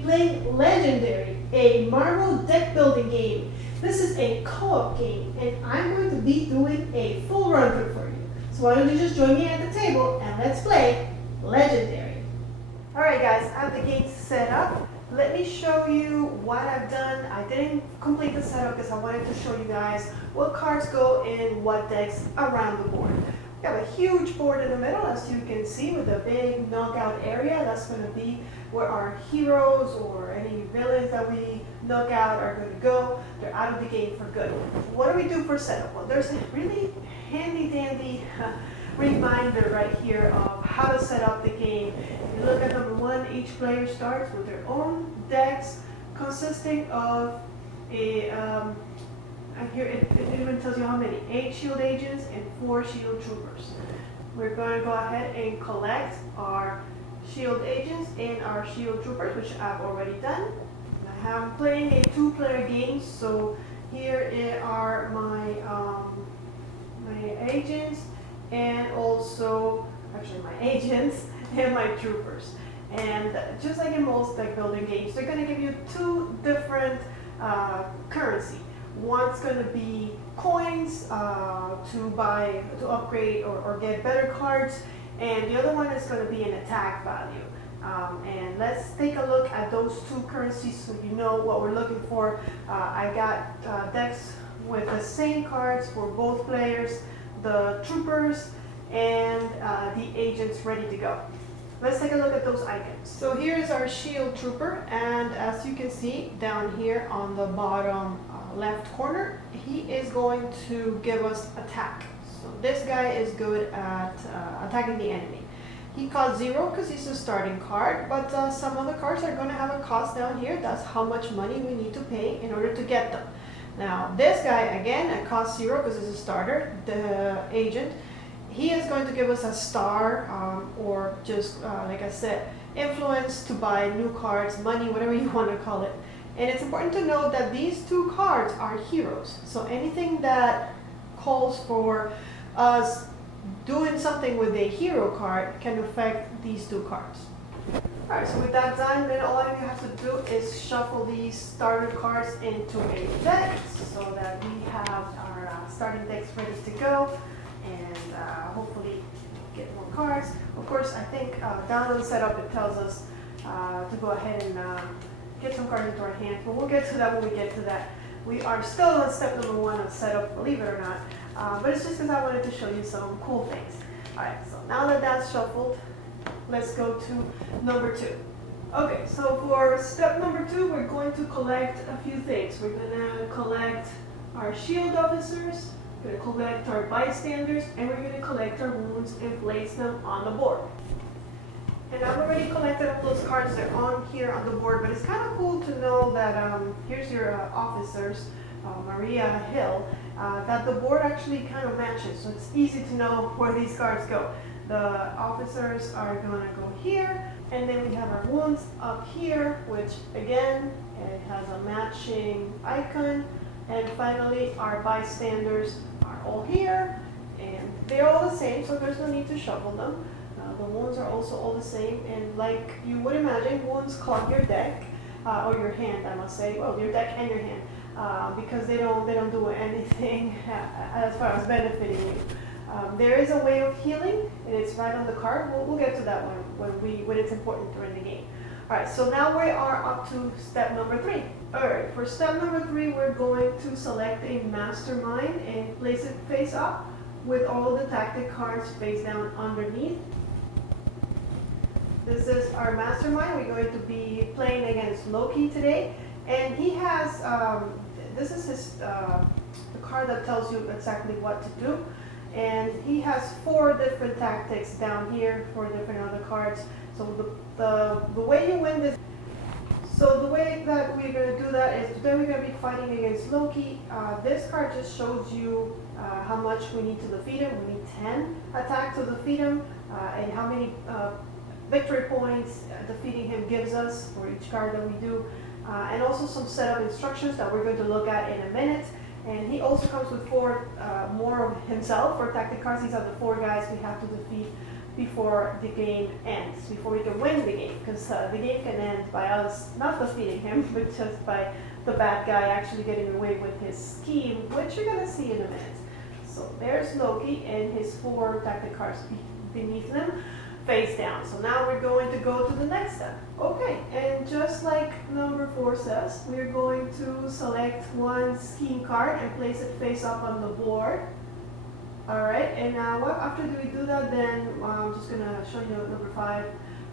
be playing Legendary, a Marvel deck building game. This is a co-op game, and I'm going to be doing a full run through for you. So why don't you just join me at the table and let's play Legendary. Alright guys, I have the game set up. Let me show you what I've done. I didn't complete the setup because I wanted to show you guys what cards go in what decks around the board. We have a huge board in the middle, as you can see, with a big knockout area. That's going to be where our heroes or any villains that we knock out are going to go. They're out of the game for good. What do we do for setup? Well, there's a really handy dandy reminder right here of how to set up the game. If you look at number 1, each player starts with their own decks consisting of a here it even tells you how many, 8 shield agents and 4 shield troopers. We're going to go ahead and collect our shield agents and our shield troopers, which I've already done. I'm playing a 2-player game, so here are my agents and also, actually my agents and my troopers. And just like in most deck building games, they're going to give you 2 different currency. One's going to be coins to upgrade or get better cards, and the other one is going to be an attack value. And let's take a look at those 2 currencies so you know what we're looking for. I got decks with the same cards for both players, the troopers and the agents ready to go. Let's take a look at those icons. So here's our shield trooper, and as you can see down here on the bottom left corner, he is going to give us attack. So this guy is good at attacking the enemy. He costs 0 because he's a starting card, but some other cards are going to have a cost down here. That's how much money we need to pay in order to get them. Now this guy, again, it costs 0 because he's a starter, the agent. He is going to give us a star or just, like I said, influence to buy new cards, money, whatever you want to call it. And it's important to note that these 2 cards are heroes. So anything that calls for us doing something with a hero card can affect these 2 cards. Alright, so with that done, then all you have to do is shuffle these starter cards into a deck so that we have our starting decks ready to go and hopefully get more cards. Of course, I think down on the setup it tells us to go ahead and get some cards into our hand, but we'll get to that when we get to that. We are still on step number 1 of setup, believe it or not, but it's just because I wanted to show you some cool things. Alright, so now that that's shuffled, let's go to number 2. Okay, so for step number 2, we're going to collect a few things. We're going to collect our shield officers, we're going to collect our bystanders, and we're going to collect our wounds and place them on the board. And I've already collected up those cards. They're on here on the board, but it's kind of cool to know that here's your officers, Maria Hill, that the board actually kind of matches, so it's easy to know where these cards go. The officers are going to go here, and then we have our wounds up here, which again, it has a matching icon. And finally, our bystanders are all here, and they're all the same, so there's no need to shuffle them. The wounds are also all the same, and like you would imagine, wounds clog your deck, or your hand, I must say. Well, your deck and your hand, because they don't do anything as far as benefiting you. There is a way of healing, and it's right on the card. We'll get to that one when it's important during the game. All right, so now we are up to step number 3. All right, for step number 3, we're going to select a mastermind and place it face up with all the tactic cards face down underneath. This is our mastermind. We're going to be playing against Loki today, and he has, this is his, the card that tells you exactly what to do, and he has 4 different tactics down here, 4 different other cards. So the way you win this, so the way that we're going to do that is today we're going to be fighting against Loki. This card just shows you how much we need to defeat him. We need 10 attack to defeat him, and how many victory points defeating him gives us for each card that we do, and also some setup instructions that we're going to look at in a minute. And he also comes with 4 more of himself for tactic cards. These are the 4 guys we have to defeat before the game ends, before we can win the game, because the game can end by us not defeating him, but just by the bad guy actually getting away with his scheme, which you're gonna see in a minute. So there's Loki and his 4 tactic cards beneath them, face down. So now we're going to go to the next step. Okay, and just like number 4 says, we're going to select one scheme card and place it face up on the board. Alright, and after we do that, then I'm just going to show you number 5.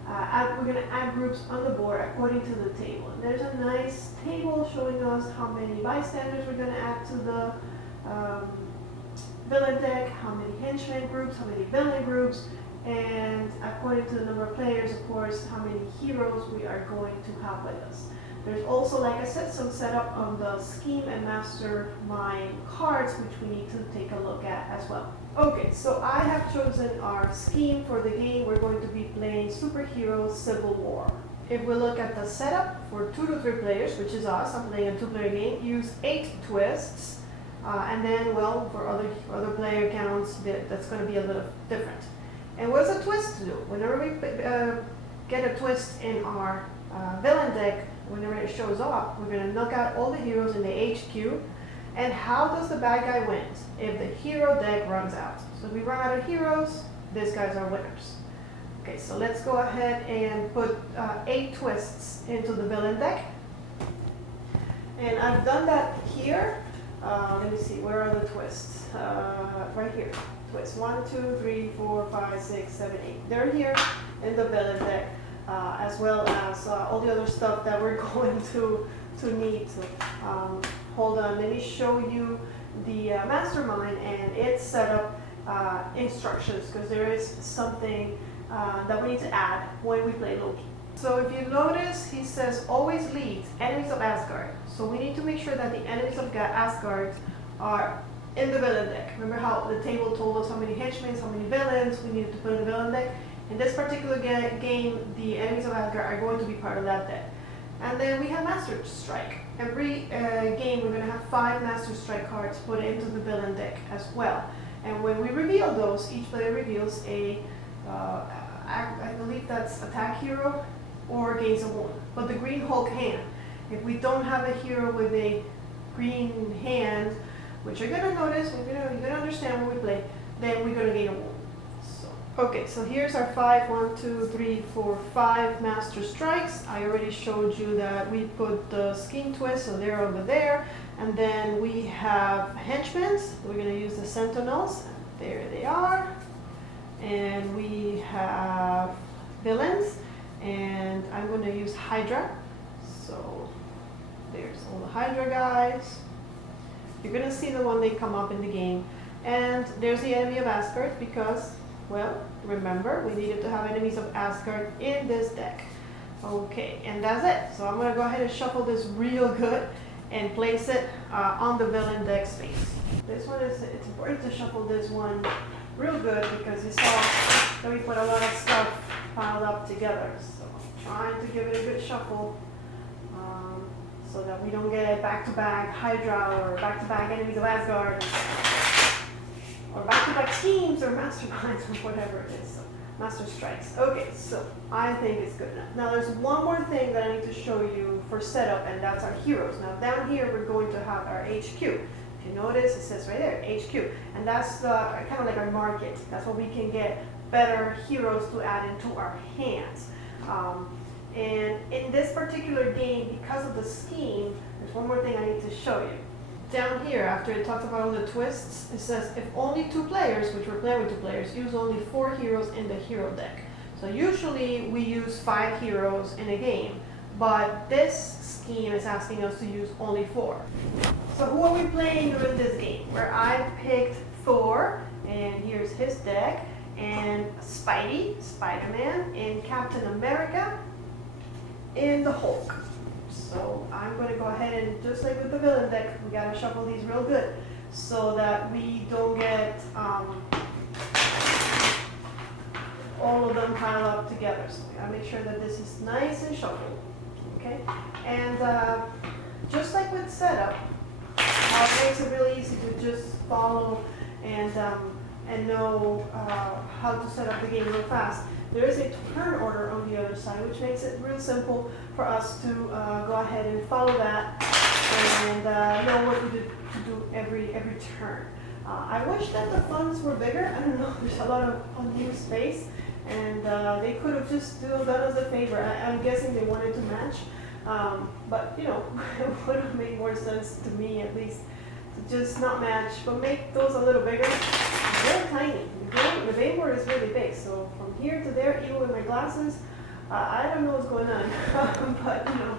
We're going to add groups on the board according to the table. And there's a nice table showing us how many bystanders we're going to add to the villain deck, how many henchmen groups, how many villain groups, and according to the number of players, of course, how many heroes we are going to have with us. There's also, like I said, some setup on the scheme and mastermind cards, which we need to take a look at as well. Okay, so I have chosen our scheme for the game. We're going to be playing Superhero Civil War. If we look at the setup for 2 to 3 players, which is us, I'm playing a 2-player game, use 8 twists, and then, well, for other player counts, that's going to be a little different. And what does a twist do? Whenever we get a twist in our villain deck, whenever it shows up, we're going to knock out all the heroes in the HQ. And how does the bad guy win? If the hero deck runs out. So if we run out of heroes, these guys are winners. Okay, so let's go ahead and put 8 twists into the villain deck. And I've done that here. Let me see, where are the twists? Right here. Twists 1, 2, 3, 4, 5, 6, 7, 8. They're here in the villain deck, as well as all the other stuff that we're going to need. So hold on, let me show you the mastermind and its setup instructions, because there is something that we need to add when we play Loki. So if you notice, he says always lead enemies of Asgard. So we need to make sure that the enemies of Asgard are in the villain deck. Remember how the table told us how many henchmen, how many villains we needed to put in the villain deck? In this particular game, the enemies of Asgard are going to be part of that deck. And then we have Master Strike. Every game we're going to have 5 Master Strike cards put into the villain deck as well. And when we reveal those, each player reveals a, I believe that's attack hero or gains a wound. But the Green Hulk hand, if we don't have a hero with a green hand, which you're gonna notice, you're gonna understand when we play, then we're gonna gain a wound. Okay, so here's our 5, 1, 2, 3, 4, 5 Master Strikes. I already showed you that we put the scheme twist, so they're over there. And then we have henchmen. We're gonna use the Sentinels. There they are. And we have villains. And I'm gonna use Hydra. So there's all the Hydra guys. You're gonna see them when they come up in the game. And there's the enemy of Asgard because, well, remember, we needed to have enemies of Asgard in this deck. Okay, and that's it. So I'm going to go ahead and shuffle this real good and place it on the villain deck space. This one it's important to shuffle this one real good because you saw that we put a lot of stuff piled up together. So I'm trying to give it a good shuffle so that we don't get back-to-back Hydra or back-to-back enemies of Asgard. Or back-to-back schemes or masterminds or whatever it is. So, Master Strikes. Okay, so I think it's good enough. Now there's one more thing that I need to show you for setup, and that's our heroes. Now down here we're going to have our HQ. If you notice, it says right there, HQ. And that's the kind of like our market. That's where we can get better heroes to add into our hands. And in this particular game, because of the scheme, there's one more thing I need to show you. Down here, after it talks about all the twists, it says if only 2 players, which we're playing with 2 players, use only 4 heroes in the hero deck. So usually we use 5 heroes in a game, but this scheme is asking us to use only 4. So who are we playing during this game? Where I picked Thor, and here's his deck, and Spidey, Spider-Man, and Captain America, and the Hulk. So I'm going to go ahead and, just like with the villain deck, we got to shuffle these real good so that we don't get all of them piled up together. So we got to make sure that this is nice and shuffled. Okay? And just like with setup, it makes it really easy to just follow and and know how to set up the game real fast. There is a turn order on the other side, which makes it real simple for us to go ahead and follow that and know what we do to do every turn. I wish that the funds were bigger. I don't know, there's a lot of unused space, and they could have just done us a favor. I'm guessing they wanted to match, but you know, it would have made more sense to me at least to just not match, but make those a little bigger. They're tiny. The game board is really big, so from here to there, even with my glasses, I don't know what's going on, but you know,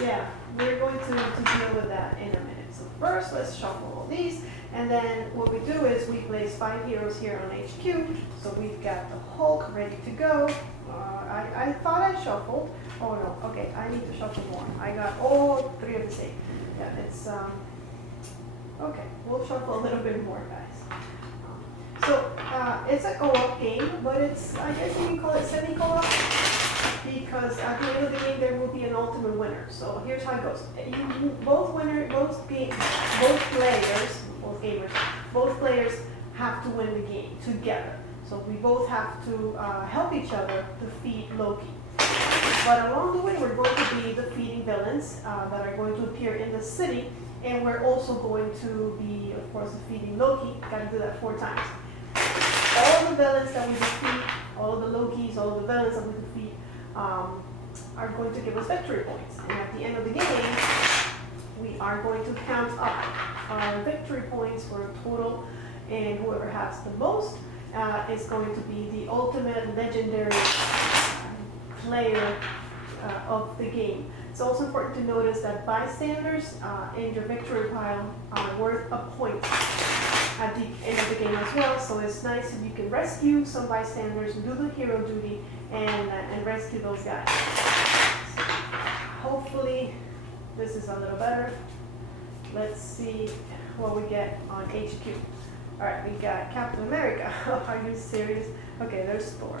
yeah, we're going to deal with that in a minute. So first, let's shuffle all these, and then what we do is we place 5 heroes here on HQ. So we've got the Hulk ready to go. I thought I shuffled. Oh no, okay, I need to shuffle more. I got all 3 of the same. Yeah, it's okay. We'll shuffle a little bit more, guys. So it's a co-op game, but it's, I guess you can call it semi-co-op, because at the end of the game there will be an ultimate winner. So here's how it goes. Both players have to win the game together. So we both have to help each other defeat Loki. But along the way we're going to be defeating villains that are going to appear in the city, and we're also going to be, of course, defeating Loki. Gotta do that 4 times. All the villains that we defeat, all the Lokis, all the villains that we defeat are going to give us victory points. And at the end of the game, we are going to count up our victory points for a total, and whoever has the most is going to be the ultimate legendary player of the game. It's also important to notice that bystanders in your victory pile are worth a point at the end of the game as well. So it's nice if you can rescue some bystanders, do the hero duty, and rescue those guys. So hopefully this is a little better. Let's see what we get on HQ. All right, we got Captain America. Are you serious? Okay, there's Thor.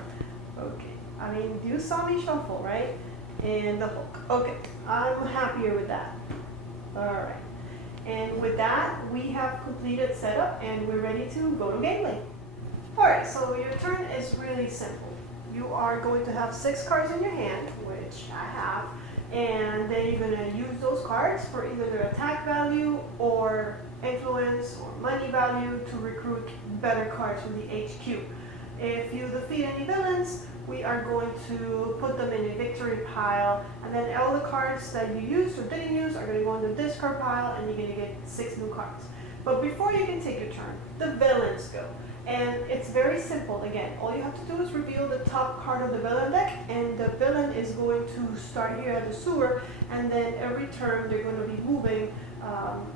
Okay, I mean, you saw me shuffle, right? And the Hulk. Okay, I'm happier with that. All right. And with that, we have completed setup and we're ready to go to gameplay. All right, so your turn is really simple. You are going to have 6 cards in your hand, which I have, and then you're going to use those cards for either their attack value or influence or money value to recruit better cards from the HQ. If you defeat any villains, we are going to put them in a victory pile, and then all the cards that you used or didn't use are going to go in the discard pile, and you're going to get 6 new cards. But before you can take your turn, the villains go. And it's very simple. Again, all you have to do is reveal the top card of the villain deck, and the villain is going to start here at the sewer, and then every turn they're going to be moving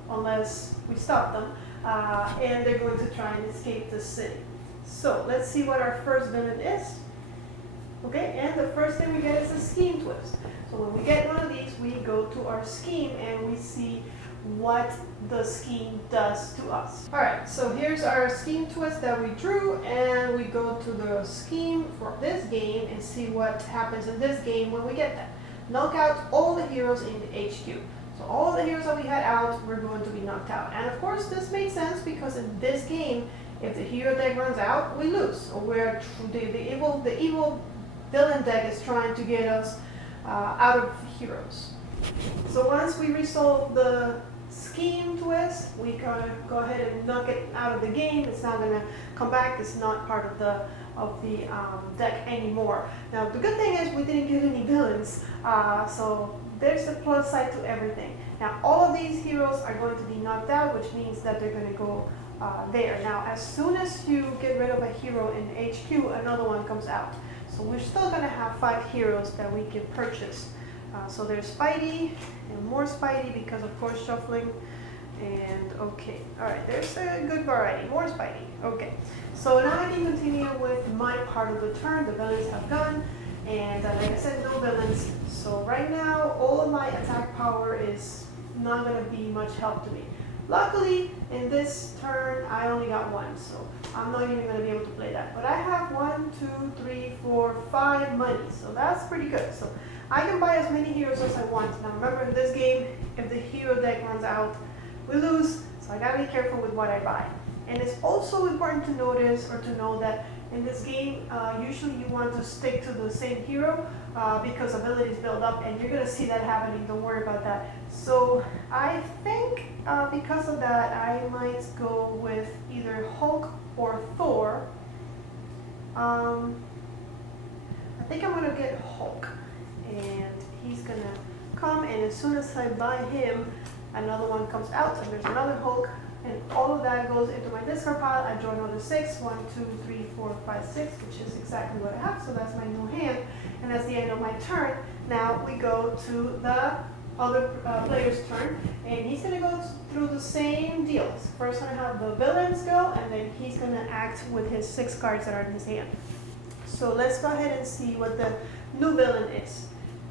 unless we stop them, and they're going to try and escape the city. So let's see what our first villain is. Okay, and the first thing we get is a scheme twist. So when we get one of these, we go to our scheme and we see what the scheme does to us. All right, so here's our scheme twist that we drew, and we go to the scheme for this game and see what happens in this game when we get that. Knock out all the heroes in the HQ. So all the heroes that we had out, we're going to be knocked out. And of course, this makes sense because in this game, if the hero deck runs out, we lose. So we're the evil villain deck is trying to get us out of heroes. So once we resolve the scheme twist, we gotta go ahead and knock it out of the game. It's not gonna come back. It's not part of the deck anymore. Now the good thing is we didn't get any villains, so there's the plus side to everything. Now all of these heroes are going to be knocked out, which means that they're going to go there. Now as soon as you get rid of a hero in HQ, another one comes out. So we're still going to have 5 heroes that we can purchase. So there's Spidey and more Spidey because of course shuffling. And okay, all right, there's a good variety, more Spidey. Okay, so now I can continue with my part of the turn. The villains have gone, and like I said, no villains. So right now, all of my attack power is not going to be much help to me. Luckily, in this turn, I only got 1, so I'm not even going to be able to play that. But I have 1, 2, 3, 4, 5 money, so that's pretty good. So I can buy as many heroes as I want. Now remember, in this game, if the hero deck runs out, we lose. So I gotta be careful with what I buy. And it's also important to notice or to know that in this game, usually you want to stick to the same hero because abilities build up, and you're gonna see that happening. Don't worry about that. So I think because of that, I might go with either Hulk or Thor. I think I'm gonna get Hulk, and he's gonna come, and as soon as I buy him, another one comes out, and there's another Hulk. And all of that goes into my discard pile. I draw another 6, 1, 2, 3, 4, 5, 6, which is exactly what I have. So that's my new hand, and that's the end of my turn. Now we go to the other player's turn, and he's gonna go through the same deals. First, I'm gonna have the villains go, and then he's gonna act with his 6 cards that are in his hand. So let's go ahead and see what the new villain is.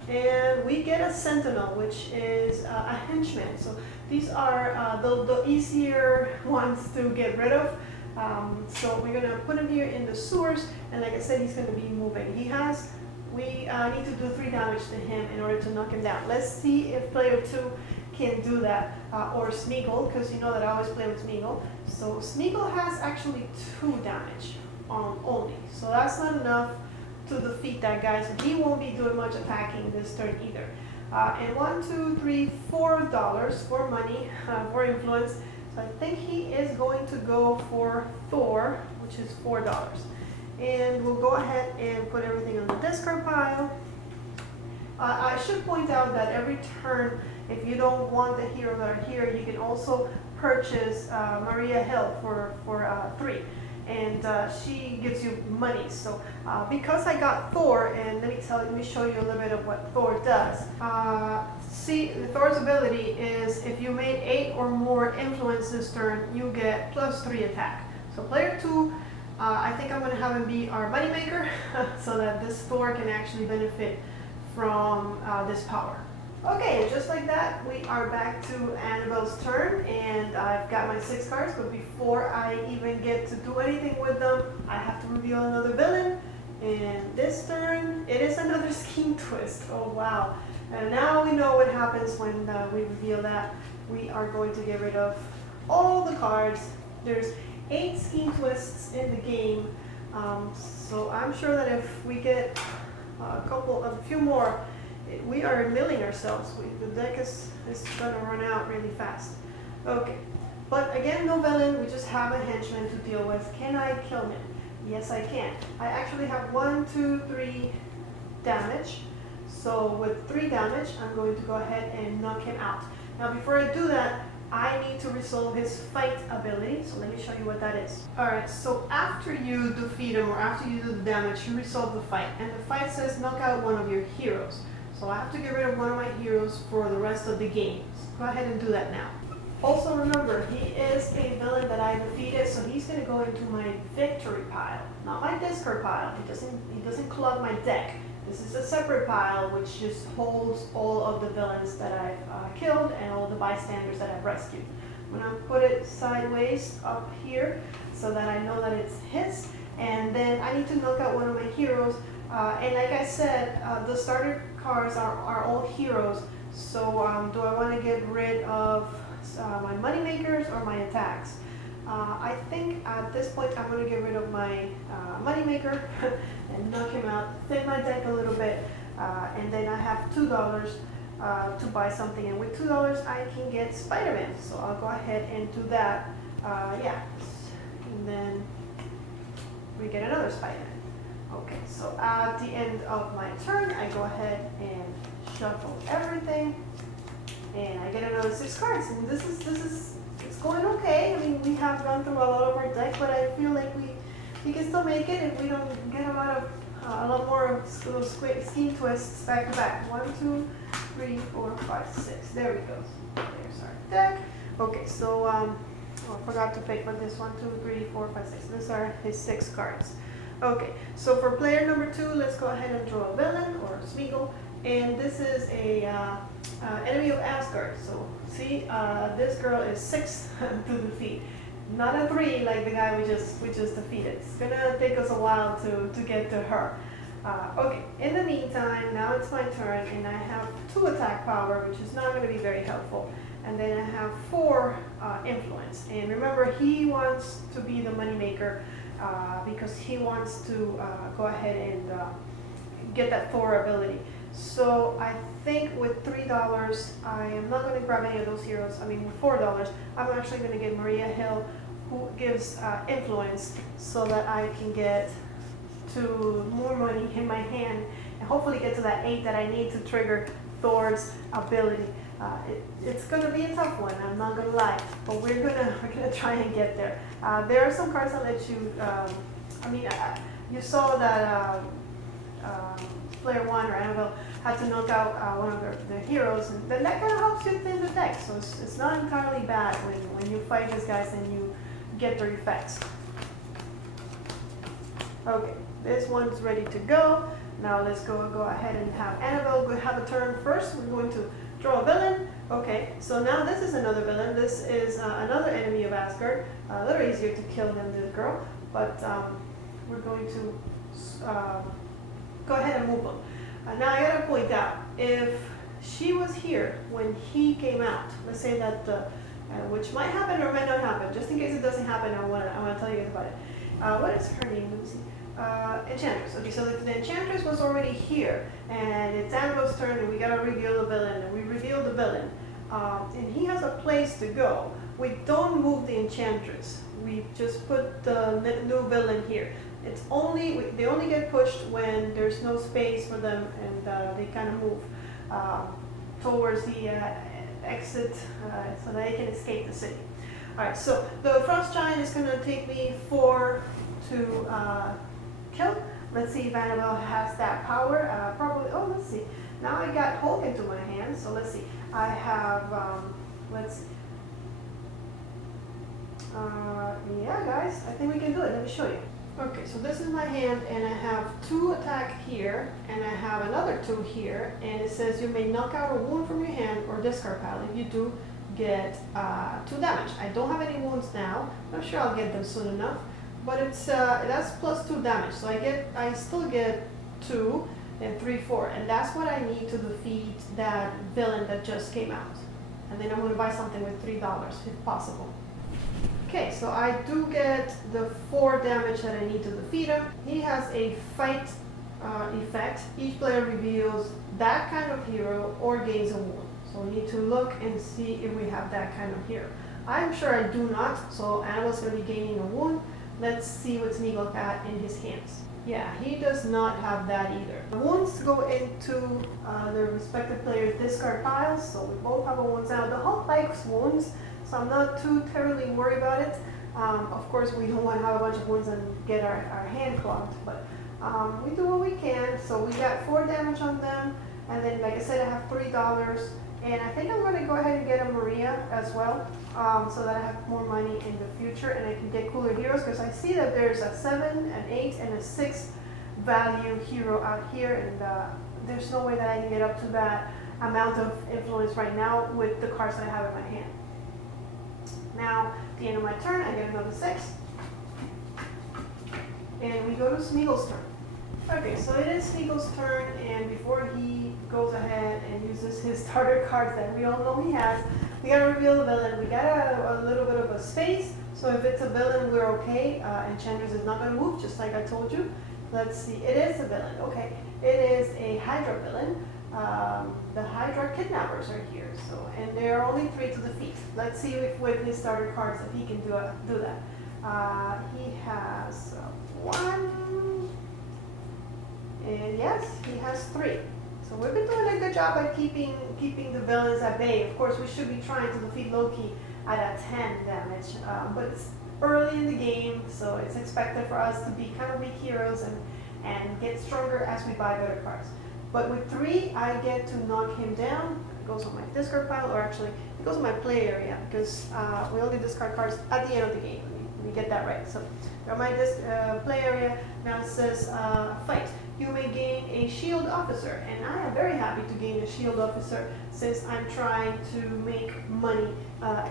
And we get a sentinel, which is a henchman. So these are the easier ones to get rid of. So we're gonna put him here in the sewers, and like I said, he's gonna be moving. We need to do 3 damage to him in order to knock him down. Let's see if player 2 can do that, or Smeagol, because you know that I always play with Smeagol. So Smeagol has actually 2 damage only, so that's not enough to defeat that guy, so he won't be doing much attacking this turn either. And $1, 2, 3, $4 for money, for influence. So I think he is going to go for Thor, which is $4. And we'll go ahead and put everything on the discard pile. I should point out that every turn, if you don't want the heroes that are here, you can also purchase Maria Hill for 3. And she gives you money. So because I got Thor, and let me show you a little bit of what Thor does. See, Thor's ability is if you made 8 or more influence this turn, you get +3 attack. So player 2, I think I'm going to have him be our moneymaker so that this Thor can actually benefit from this power. Okay, and just like that, we are back to Annabelle's turn, and I've got my 6 cards, but before I even get to do anything with them, I have to reveal another villain. And this turn, it is another scheme twist. Oh wow. And now we know what happens when we reveal that. We are going to get rid of all the cards. There's 8 scheme twists in the game, so I'm sure that if we get a few more, we are milling ourselves. The deck is going to run out really fast. Okay, but again, no villain. We just have a henchman to deal with. Can I kill him? Yes, I can. I actually have 1, 2, 3 damage. So with 3 damage, I'm going to go ahead and knock him out. Now, before I do that, I need to resolve his fight ability. So let me show you what that is. Alright, so after you defeat him or after you do the damage, you resolve the fight. And the fight says knock out one of your heroes. So I have to get rid of one of my heroes for the rest of the game. So go ahead and do that now. Also remember, he is a villain that I defeated, so he's going to go into my victory pile, not my discard pile. He doesn't clog my deck. This is a separate pile which just holds all of the villains that I've killed and all the bystanders that I've rescued. I'm going to put it sideways up here so that I know that it's his, and then I need to knock out one of my heroes. And like I said, the starter cards are all heroes, so do I want to get rid of my money makers or my attacks? I think at this point I'm going to get rid of my money maker and knock him out, thin my deck a little bit, and then I have $2 to buy something, and with $2 I can get Spider-Man, so I'll go ahead and do that. Yeah, and then we get another Spider-Man. Okay, so at the end of my turn, I go ahead and shuffle everything, and I get another 6 cards. And this is it's going okay. I mean, we have gone through a lot of our deck, but I feel like we can still make it if we don't get a lot more of those scheme twists back to back. 1, 2, 3, 4, 5, 6. There we go. There's our deck. Okay, so I forgot to pick, but this 1, 2, 3, 4, 5, 6. These are his 6 cards. Okay, so for player number 2, let's go ahead and draw a villain or Smeagol, and this is a enemy of Asgard. So see, this girl is 6 to defeat, not a 3 like the guy we just defeated. It's gonna take us a while to get to her. Okay, in the meantime, now it's my turn, and I have 2 attack power, which is not going to be very helpful. and then I have 4 influence. And remember, he wants to be the moneymaker because he wants to go ahead and get that Thor ability. So I think with $3, I am not going to grab any of those heroes. I mean, with $4, I'm actually going to get Maria Hill, who gives influence, so that I can get to more money in my hand and hopefully get to that 8 that I need to trigger Thor's ability. It's going to be a tough one, I'm not going to lie, but we're gonna try and get there. There are some cards that let you, you saw that player 1 or Annabelle had to knock out one of their heroes, and then that kind of helps you thin the deck, so it's not entirely bad when you fight these guys and you get their effects. Okay, this one's ready to go. Now let's go ahead and have Annabelle have a turn first. We're going to draw a villain. Okay, so now this is another villain. This is another enemy of Asgard. A little easier to kill than this girl, but we're going to go ahead and move them. Now I gotta point out, if she was here when he came out, let's say that, which might happen or might not happen, just in case it doesn't happen, I want to tell you guys about it. What is her name? Let me see. Enchantress. Okay, so the Enchantress was already here, and it's Annabelle's turn, and we gotta reveal the villain, and we reveal the villain, and he has a place to go. We don't move the Enchantress. We just put the new villain here. It's only they only get pushed when there's no space for them, and they kind of move towards the exit so that they can escape the city. All right, so the Frost Giant is going to take me 4 to kill. Let's see if Annabelle has that power. Probably. Oh, let's see. Now I got Hulk into my hand, so let's see. I have. Let's see. Yeah, guys, I think we can do it. Let me show you. Okay, so this is my hand, and I have 2 attack here, and I have another 2 here, and it says you may knock out a wound from your hand or discard pile. If you do, get 2 damage. I don't have any wounds now. I'm sure I'll get them soon enough, but it's that's plus 2 damage. So I still get 2 and 3, 4, and that's what I need to defeat that villain that just came out. And then I'm going to buy something with $3 if possible. Okay, so I do get the 4 damage that I need to defeat him. He has a fight effect. Each player reveals that kind of hero or gains a wound. So we need to look and see if we have that kind of hero. I'm sure I do not, so Annabelle's going to be gaining a wound. Let's see what Meeple got in his hands. Yeah, he does not have that either. The wounds go into the respective player's discard piles, so we both have a wounds now. The Hulk likes wounds, so I'm not too terribly worried about it. Of course, we don't want to have a bunch of wounds and get our hand clogged, but we do what we can. So we got 4 damage on them, and then, like I said, I have $3, and I think I'm going to go ahead and get a Maria as well, so that I have more money in the future, and I can get cooler heroes, because I see that there's a 7, an 8, and a 6 value hero out here, and there's no way that I can get up to that amount of influence right now with the cards that I have in my hand. Now, at the end of my turn, I get another 6. And we go to Smeagol's turn. Okay, so it is Smeagol's turn, and before he goes ahead and uses his starter cards that we all know he has, we gotta reveal the villain. We got a little bit of a space, so if it's a villain, we're okay. Enchantress is not gonna move, just like I told you. Let's see, it is a villain, okay. It is a Hydra villain. The Hydra kidnappers are here, so, and there are only 3 to defeat. Let's see if with his starter cards if he can do that. He has 1, and yes, he has 3. So we've been doing a good job at keeping the villains at bay. Of course, we should be trying to defeat Loki at a 10 damage, but it's early in the game, so it's expected for us to be kind of weak heroes and get stronger as we buy better cards. But with 3, I get to knock him down. It goes on my discard pile, or actually, it goes on my play area, because we only discard cards at the end of the game. We get that right. So, on my play area, now it says fight. You may gain a shield officer, and I am very happy to gain a shield officer since I'm trying to make money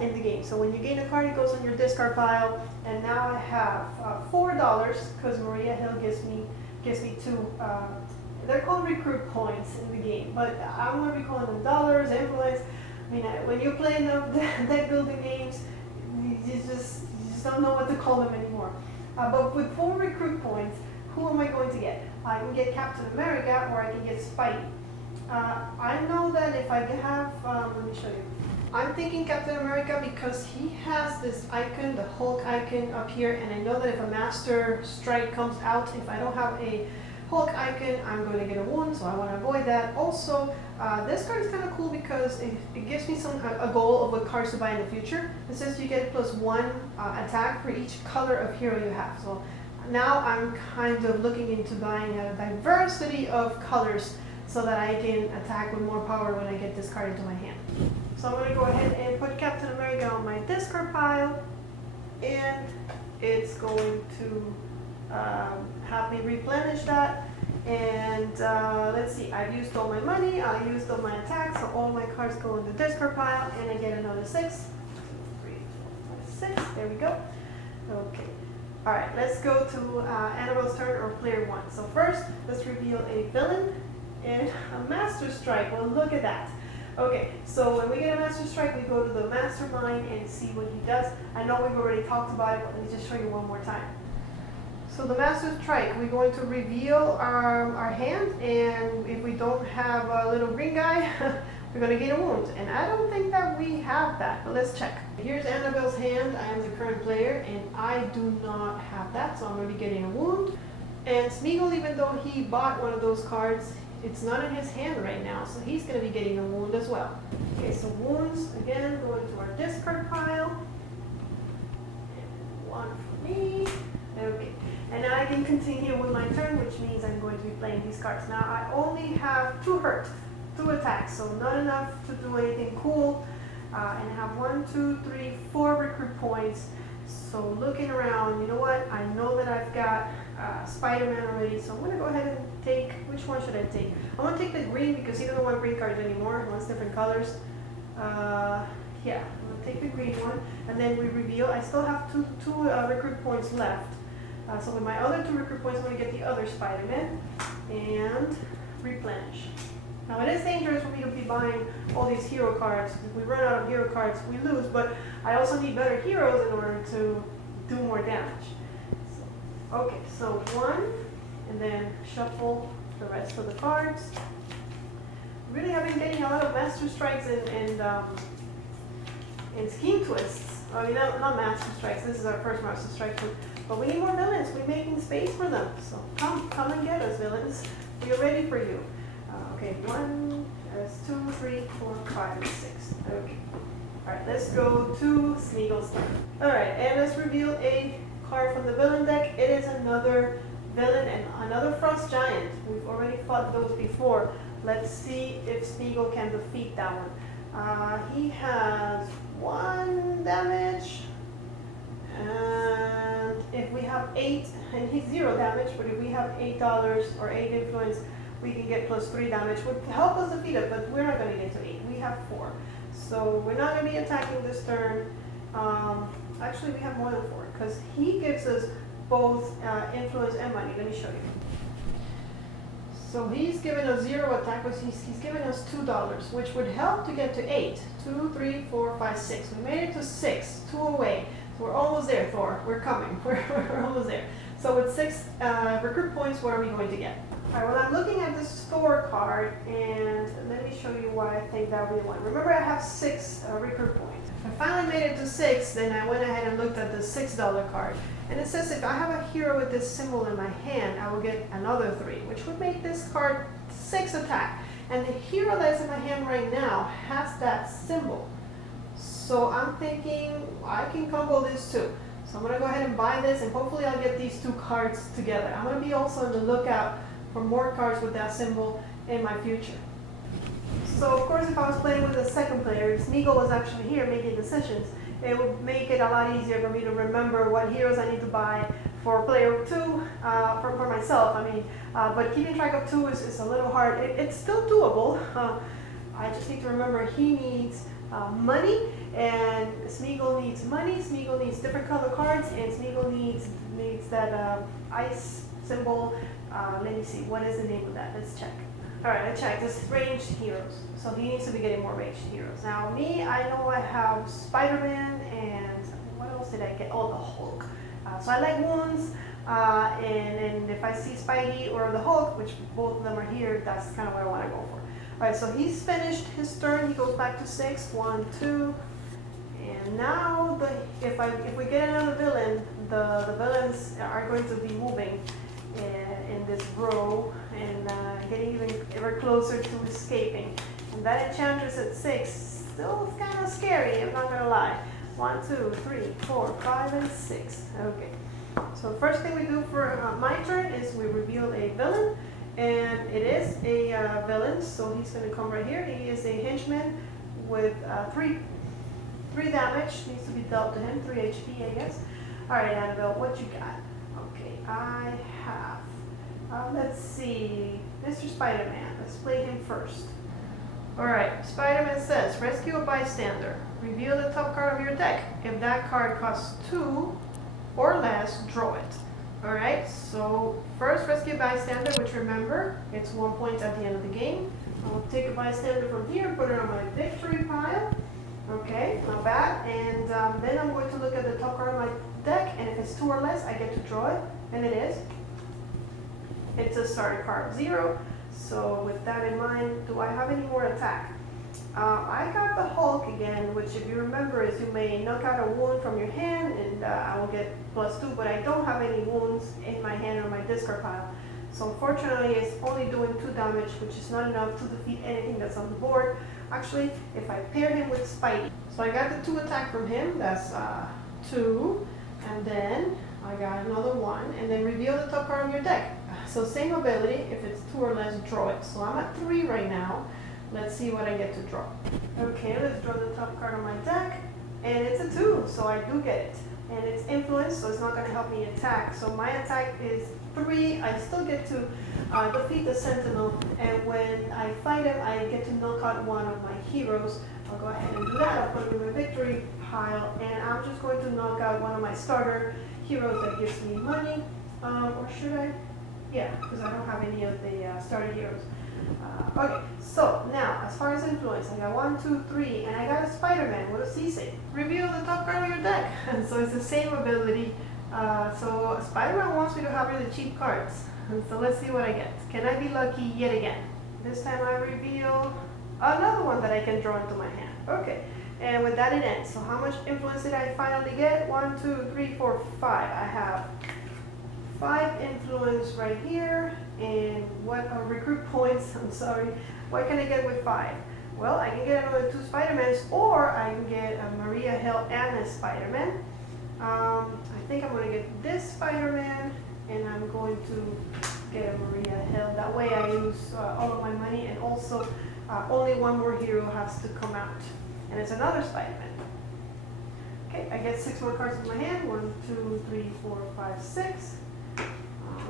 in the game. So when you gain a card, it goes on your discard pile, and now I have $4 because Maria Hill gives me 2. They're called recruit points in the game, but I'm going to be calling them dollars, influence. I mean, when you're playing the deck building games, you just don't know what to call them anymore. But with 4 recruit points, who am I going to get? I can get Captain America or I can get Spidey. I know that if I have, let me show you. I'm thinking Captain America because he has this icon, the Hulk icon up here, and I know that if a Master Strike comes out, if I don't have a Hulk icon, I'm going to get a wound, so I want to avoid that. Also, this card is kind of cool because it gives me a goal of what cards to buy in the future. It says you get +1 attack for each color of hero you have. So now I'm kind of looking into buying a diversity of colors so that I can attack with more power when I get this card into my hand. So I'm going to go ahead and put Captain America on my discard pile, and it's going to have me replenish that. And let's see, I've used all my money, I used all my attacks, so all my cards go in the discard pile, and I get another 6. 2, 3, 4, 5, 6. There we go. Okay. All right, let's go to Annabelle's turn, or player 1. So first, let's reveal a villain and a Master Strike. Well, look at that. Okay, so when we get a Master Strike, we go to the Mastermind and see what he does. I know we've already talked about it, but let me just show you one more time. So the Master Strike, we're going to reveal our hand, and if we don't have a little green guy, we're going to gain a wound. And I don't think that we have that, but let's check. Here's Annabelle's hand. I am the current player, and I do not have that, so I'm going to be getting a wound. And Smeagol, even though he bought one of those cards, it's not in his hand right now, so he's going to be getting a wound as well. Okay, so wounds, again, going to our discard pile. And 1 for me. Okay, and now I can continue with my turn, which means I'm going to be playing these cards. Now I only have 2 hurt, 2 attacks, so not enough to do anything cool. And I have 1, 2, 3, 4 recruit points. So looking around, you know what? I know that I've got Spider-Man already, so I'm going to go ahead and take, which one should I take? I'm going to take the green because he doesn't want green cards anymore. He wants different colors. Yeah, I'm going to take the green one, and then we reveal. I still have two recruit points left. So with my other 2 recruit points, I'm going to get the other Spider-Man and replenish. Now it is dangerous for me to be buying all these hero cards. If we run out of hero cards, we lose, but I also need better heroes in order to do more damage. So, okay, so 1, and then shuffle the rest of the cards. Really have been getting a lot of Master Strikes and Scheme Twists. I mean, not Master Strikes, this is our first Master Strike, but we need more villains. We're making space for them. So come and get us, villains. We are ready for you. Okay, 1, that's 2, 3, 4, 5, 6. Okay. Alright, let's go to Smeagol's turn. Alright, and let's reveal a card from the villain deck. It is another villain and another Frost Giant. We've already fought those before. Let's see if Smeagol can defeat that one. He has 1 damage. And if we have 8, and he's 0 damage, but if we have $8 or 8 influence, we can get +3 damage, would help us defeat it, but we're not going to get to 8. We have 4. So we're not going to be attacking this turn. Actually, we have more than 4, because he gives us both influence and money. Let me show you. So he's given us 0 attack, but he's given us $2, which would help to get to 8. 2, 3, 4, 5, 6. We made it to 6, 2 away. So we're almost there, Thor. We're coming. We're almost there. So with 6 recruit points, what are we going to get? All right, well, I'm looking at this Thor card, and let me show you why I think that would be the one. Remember, I have 6 recruit points. I finally made it to 6, then I went ahead and looked at the $6 card. And it says if I have a hero with this symbol in my hand, I will get another 3, which would make this card 6 attack. And the hero that's in my hand right now has that symbol. So I'm thinking I can combo this too. So I'm going to go ahead and buy this, and hopefully I'll get these 2 cards together. I'm going to be also on the lookout for more cards with that symbol in my future. So of course, if I was playing with a second player, if Smeagol was actually here making decisions, it would make it a lot easier for me to remember what heroes I need to buy for player 2, for myself, I mean. But keeping track of 2 is a little hard. It's still doable. I just need to remember he needs money, and Smeagol needs money, Smeagol needs different color cards, and Smeagol needs that ice symbol. Let me see, what is the name of that? Let's check. All right, I checked. This is ranged heroes, so he needs to be getting more ranged heroes. Now me, I know I have Spider-Man and what else did I get? Oh, the Hulk. So I like wounds, and if I see Spidey or the Hulk, which both of them are here, that's kind of what I want to go for. All right, so he's finished his turn. He goes back to 6. 1, 2, and now if we get another villain, the villains are going to be moving in this row and getting even ever closer to escaping. And that Enchantress at 6 still is kind of scary, I'm not gonna lie. 1, 2, 3, 4, 5, and 6. Okay. So first thing we do for my turn is we reveal a villain, and it is a villain. So he's gonna come right here. He is a henchman with 3 damage. Needs to be dealt to him. 3 HP, I guess. All right, Annabelle, what you got? Okay, I have, let's see, Mr. Spider-Man. Let's play him first. All right, Spider-Man says, rescue a bystander. Reveal the top card of your deck. If that card costs 2 or less, draw it. All right, so first rescue a bystander, which remember, it's 1 point at the end of the game. I'll take a bystander from here, put it on my victory pile. Okay, not bad. And then I'm going to look at the top card of my deck, and if it's 2 or less, I get to draw it, and it is. It's a starter card 0. So with that in mind, do I have any more attack? I got the Hulk again, which if you remember is you may knock out a wound from your hand, and I will get +2, but I don't have any wounds in my hand or my discard pile. So unfortunately, it's only doing 2 damage, which is not enough to defeat anything that's on the board. Actually, if I pair him with Spidey. So I got the 2 attack from him, that's 2, and then I got another 1, and then reveal the top card of your deck. So same ability, if it's 2 or less, draw it. So I'm at 3 right now. Let's see what I get to draw. Okay, let's draw the top card of my deck, and it's a 2, so I do get it. And it's influence, so it's not going to help me attack. So my attack is 3. I still get to defeat the Sentinel, and when I fight him, I get to knock out one of my heroes. I'll go ahead and do that. I'll put it in my victory pile, and I'm just going to knock out one of my starter heroes that gives me money. Or should I? Yeah, because I don't have any of the starter heroes. Okay, so now, as far as influence, I got 1, 2, 3, and I got a Spider-Man. What does he say? Reveal the top card of your deck. So it's the same ability. So Spider-Man wants me to have really cheap cards. And so let's see what I get. Can I be lucky yet again? This time I reveal another one that I can draw into my hand. Okay, and with that it ends. So how much influence did I finally get? 1, 2, 3, 4, 5. I have 5 influence right here, and what are recruit points? I'm sorry. What can I get with 5? Well, I can get another 2 Spider-Mans, or I can get a Maria Hill and a Spider-Man. I think I'm going to get this Spider-Man, and I'm going to get a Maria Hill. That way I use all of my money, and also only 1 more hero has to come out, and it's another Spider-Man. Okay, I get 6 more cards in my hand. 1, 2, 3, 4, 5, 6.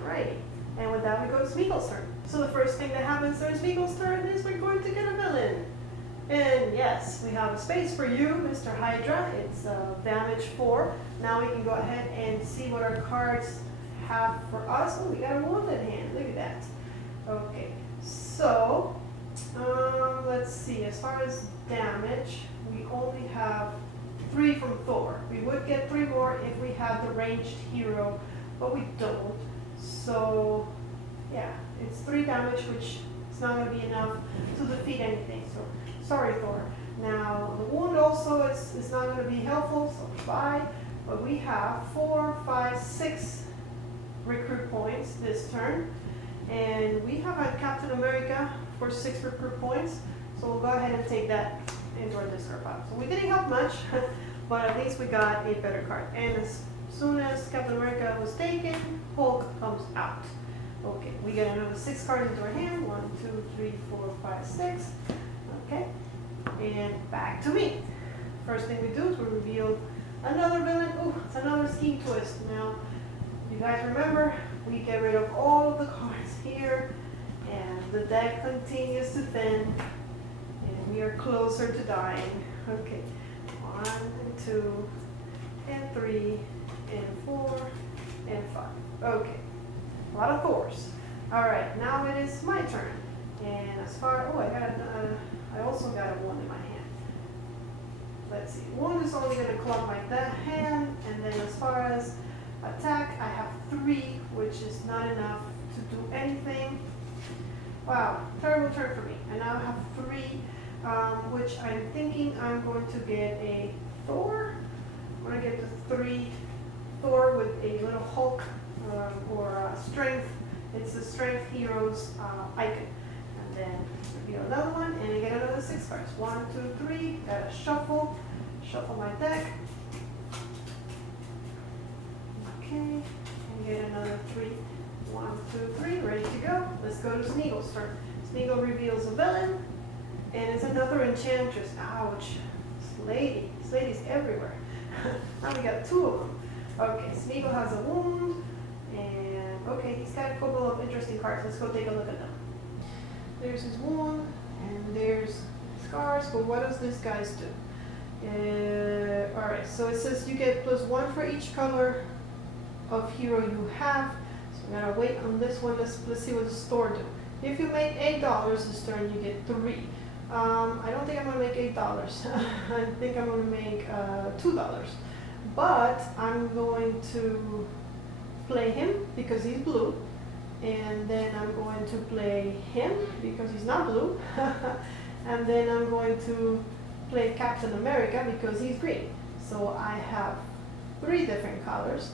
Alrighty, and with that we go to Meeple's turn. So the first thing that happens during Meeple's turn is we're going to get a villain. And yes, we have a space for you, Mr. Hydra. It's damage 4. Now we can go ahead and see what our cards have for us. Oh, we got a wounded hand, look at that. Okay, so let's see, as far as damage, we only have 3 from Thor. We would get 3 more if we had the ranged hero, but we don't. So yeah, it's 3 damage, which is not going to be enough to defeat anything. So sorry, Thor. Now the wound also is not going to be helpful, so bye. But we have 4, 5, 6 recruit points this turn, and we have a Captain America for 6 recruit points. So we'll go ahead and take that into our discard pile. So we didn't help much, but at least we got a better card. And as soon as Captain America was taken, Hulk comes out. Okay, we get another 6 cards into our hand. 1, 2, 3, 4, 5, 6. Okay, and back to me. First thing we do is we reveal another villain. Oh, it's another scheme twist. Now, you guys remember, we get rid of all of the cards here, and the deck continues to thin, and we are closer to dying. Okay, 1 and 2 and 3 and 4 and 5. Okay, a lot of 4s. All right, now it is my turn. And as far, oh, I also got a wound in my hand. Let's see, wound is only gonna club my hand, and then as far as attack, I have 3, which is not enough to do anything. Wow, terrible turn for me. And now I have 3, which I'm thinking I'm going to get a Thor. I'm gonna get the 3 Thor with a little Hulk or strength. It's the Strength Heroes icon. And then reveal another one, and I get another 6 cards. 1, 2, 3. Gotta shuffle my deck. Okay, and get another 3. 1, 2, 3. Ready to go. Let's go to Smeagol's turn. Smeagol reveals a villain, and it's another Enchantress. Ouch, this lady's everywhere. Now we got 2 of them. Okay, Smeagol has a wound, and okay, he's got a couple of interesting cards. Let's go take a look at them. There's his wound, and there's scars, but what does this guy's do? Alright, so it says you get +1 for each color of hero you have. So we gotta wait on this one. Let's see what the store do. If you make $8 this turn, you get 3. I don't think I'm gonna make $8. I think I'm gonna make $2. But I'm going to play him because he's blue, and then I'm going to play him because he's not blue, and then I'm going to play Captain America because he's green. So I have 3 different colors.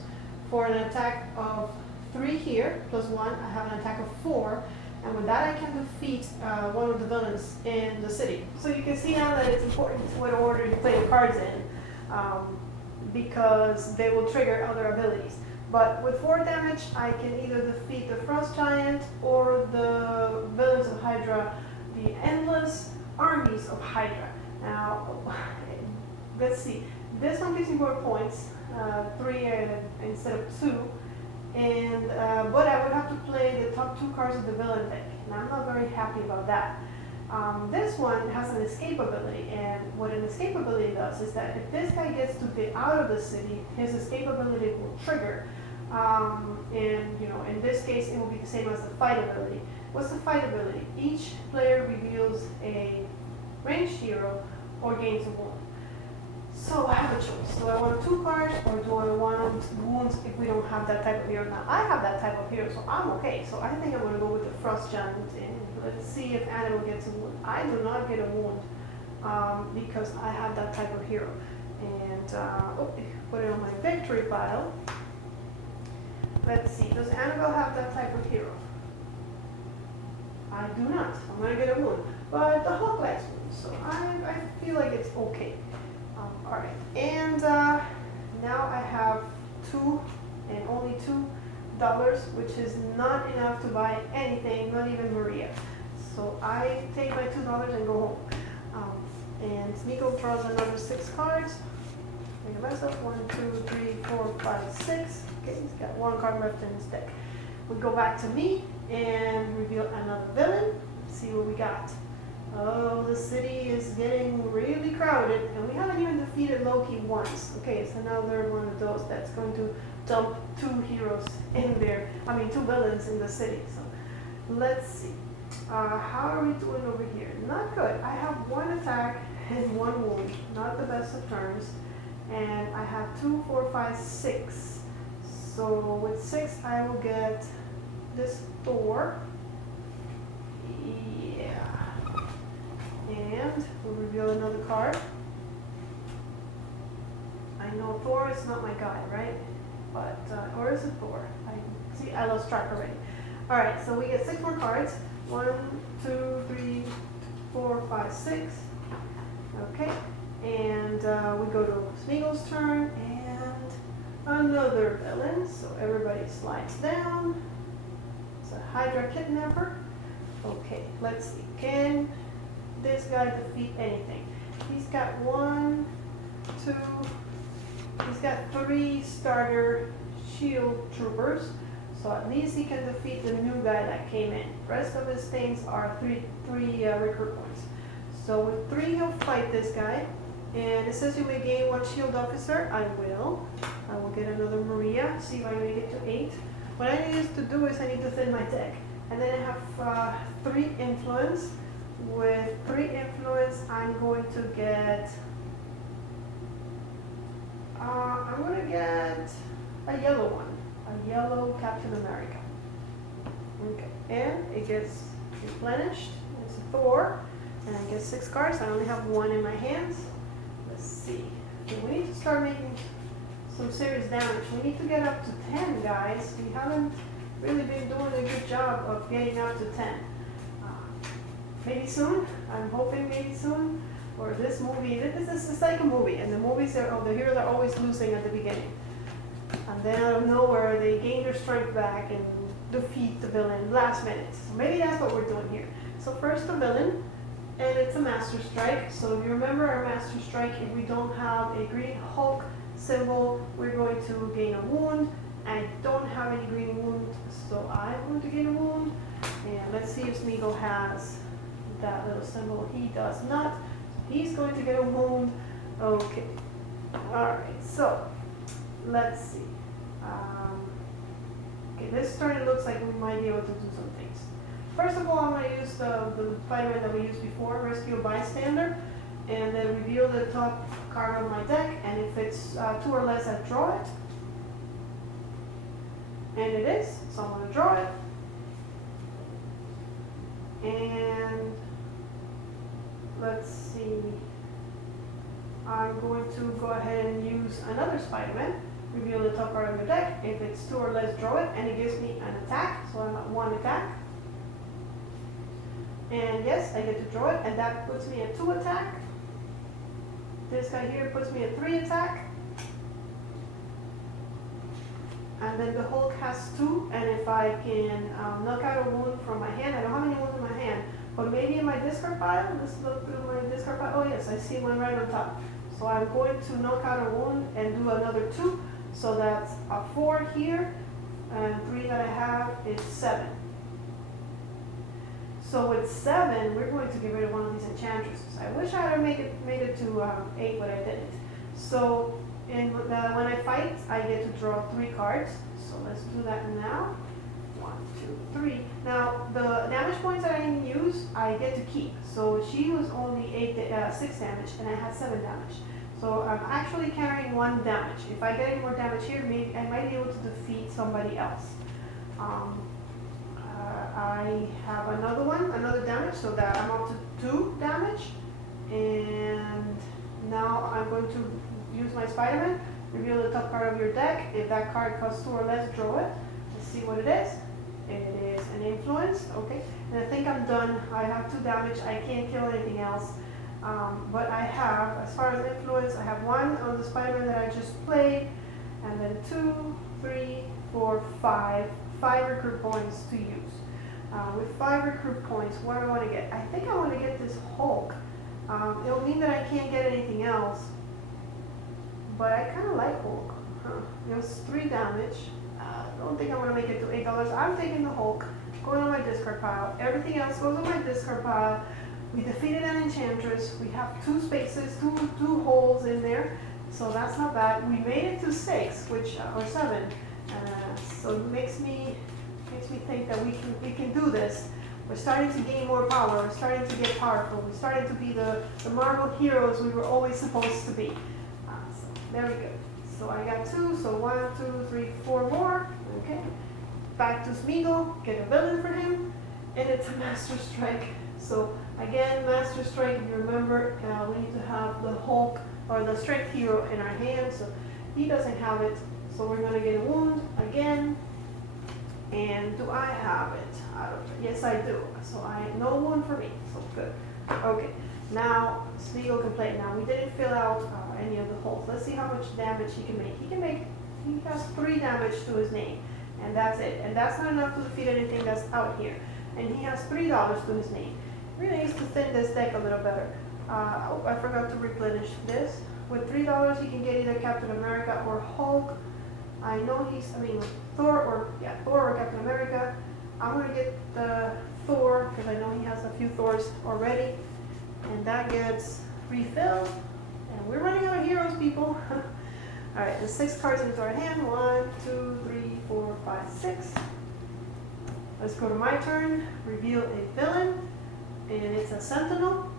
For an attack of 3 here, +1, I have an attack of 4, and with that I can defeat one of the villains in the city. So you can see now that it's important what order you play the cards in, because they will trigger other abilities. But with 4 damage, I can either defeat the Frost Giant or the villains of Hydra, the endless armies of Hydra. Now, let's see. This one gives me more points, 3 instead of 2. And but I would have to play the top 2 cards of the villain deck, and I'm not very happy about that. This one has an escape ability, and what an escape ability does is that if this guy gets to get out of the city, his escape ability will trigger. And you know, in this case, it will be the same as the fight ability. What's the fight ability? Each player reveals a ranged hero or gains a wound. So I have a choice. Do I want 2 cards, or do I want wounds if we don't have that type of hero? Now, I have that type of hero, so I'm okay. So I think I'm going to go with the Frost Giant, and let's see if Animal gets a wound. I do not get a wound because I have that type of hero. And put it on my victory pile. Let's see, does Annabelle have that type of hero? I do not. I'm going to get a wound. But the Hulk likes wounds, so I feel like it's okay. Alright, and now I have 2 and only $2, which is not enough to buy anything, not even Maria. So I take my $2 and go home. And Meeple draws another 6 cards. Make a mess up. 1, 2, 3, 4, 5, 6. Okay, he's got 1 card left in his deck. We go back to me and reveal another villain. Let's see what we got. Oh, the city is getting really crowded, and we haven't even defeated Loki once. Okay, it's another one of those that's going to dump 2 heroes in there. I mean, 2 villains in the city. So let's see. How are we doing over here? Not good. I have 1 attack and 1 wound. Not the best of turns. And I have 2, 4, 5, 6. So with 6, I will get this Thor. Yeah. And we'll reveal another card. I know Thor is not my guy, right? But, or is it Thor? I lost track already. Alright, so we get 6 more cards. 1, 2, 3, 4, 5, 6. Okay. And we go to Smeagol's turn, and another villain. So everybody slides down. It's a Hydra kidnapper. Okay, let's see. Can this guy defeat anything? He's got 1, 2, he's got 3 starter shield troopers. So at least he can defeat the new guy that came in. The rest of his things are 3 recruit points. So with 3, he'll fight this guy. And it says you may gain 1 shield officer. I will. I will get another Maria. See if I make it to 8. What I need to do is I need to thin my deck. And then I have 3 influence. With 3 influence, I'm going to get a yellow one, a yellow Captain America. Okay, and it gets replenished. It's a Thor, and I get 6 cards. I only have 1 in my hands. Let's see. Okay, we need to start making some serious damage. We need to get up to 10, guys. We haven't really been doing a good job of getting up to 10. Maybe soon. I'm hoping maybe soon. Or this movie. This is like a movie, and the movies the heroes are always losing at the beginning, and then out of nowhere they gain their strength back and defeat the villain last minute. So maybe that's what we're doing here. So first the villain, and it's a Master Strike. So if you remember our Master Strike, if we don't have a green Hulk symbol, we're going to gain a wound. I don't have any green wound, so I'm going to gain a wound. And let's see if Smeagol has that little symbol. He does not. He's going to get a wound. Okay. Alright, so let's see. Okay, this turn it looks like we might be able to do some things. First of all, I'm going to use the Spider-Man that we used before, Rescue a Bystander, and then reveal the top card of my deck, and if it's 2 or less, I draw it. And it is, so I'm going to draw it. And let's see, I'm going to go ahead and use another Spider-Man, reveal the top card of your deck. If it's 2 or less, draw it, and it gives me an attack, so I'm at 1 attack. And yes, I get to draw it, and that puts me at 2 attack. This guy here puts me at 3 attack. And then the Hulk has 2, and if I can knock out a wound from my hand, I don't have any wounds in my hand, but maybe in my discard pile, let's look through my discard pile. Oh yes, I see one right on top. So I'm going to knock out a wound and do another 2, so that's a 4 here, and 3 that I have is 7. So with 7, we're going to get rid of one of these enchantresses. I wish I had made it to 8, but I didn't. So when I fight, I get to draw 3 cards. So let's do that now. 1, 2, 3. Now the damage points that I didn't use, I get to keep. So she was only 6 damage, and I had 7 damage. So I'm actually carrying 1 damage. If I get any more damage here, maybe I might be able to defeat somebody else. I have another damage, so that I'm up to 2 damage. And now I'm going to use my Spider-Man, reveal the top card of your deck. If that card costs 2 or less, draw it. Let's see what it is. It is an influence, okay. And I think I'm done. I have 2 damage. I can't kill anything else. But I have, as far as influence, I have 1 on the Spider-Man that I just played, and then 2, 3, 4, 5 recruit points to use. With 5 recruit points, what do I want to get? I think I want to get this Hulk. It'll mean that I can't get anything else, but I kind of like Hulk. It was 3 damage. I don't think I'm going to make it to $8. I'm taking the Hulk, going on my discard pile. Everything else goes on my discard pile. We defeated an enchantress. We have 2 spaces, two holes in there, so that's not bad. We made it to 6, which or 7. So it makes me think that we can do this. We're starting to gain more power. We're starting to get powerful. We're starting to be the Marvel heroes we were always supposed to be. So very good. So I got 2. So 1, 2, 3, 4 more. Okay. Back to Smeagol. Get a villain for him, and it's a Master Strike. So again, Master Strike. If you remember, we need to have the Hulk or the Strength Hero in our hand. So he doesn't have it. So we're going to get a wound again. And do I have it? I don't know. Yes, I do. So no wound for me. So good. Okay. Now Smeagol can play. Now we didn't fill out any of the holes. Let's see how much damage he can make. He has 3 damage to his name, and that's it. And that's not enough to defeat anything that's out here. And he has $3 to his name. Really needs to thin this deck a little better. Oh, I forgot to replenish this. With $3, he can get either Captain America or Hulk. I know Thor or Captain America. I'm gonna get the Thor because I know he has a few Thors already, and that gets refilled. And we're running out of heroes, people. All right, the 6 cards into our hand. 1, 2, 3, 4, 5, 6. Let's go to my turn, reveal a villain, and it's a sentinel.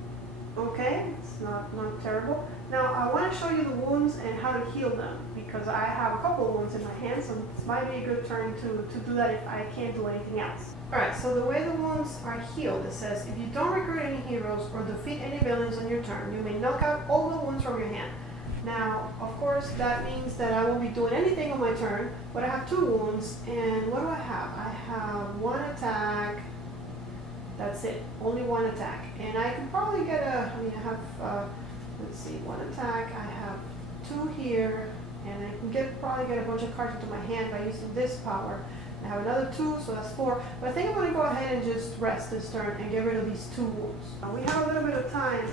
Okay, it's not terrible. Now I want to show you the wounds and how to heal them, because I have a couple of wounds in my hand, so this might be a good turn to do that if I can't do anything else. Alright, so the way the wounds are healed, it says, if you don't recruit any heroes or defeat any villains on your turn, you may knock out all the wounds from your hand. Now, of course, that means that I won't be doing anything on my turn, but I have 2 wounds, and what do I have? I have 1 attack. That's it, only 1 attack. And I can probably get I have, let's see, 1 attack, I have 2 here, and I can probably get a bunch of cards into my hand by using this power. I have another 2, so that's 4. But I think I'm going to go ahead and just rest this turn and get rid of these 2 wounds. Now we have a little bit of time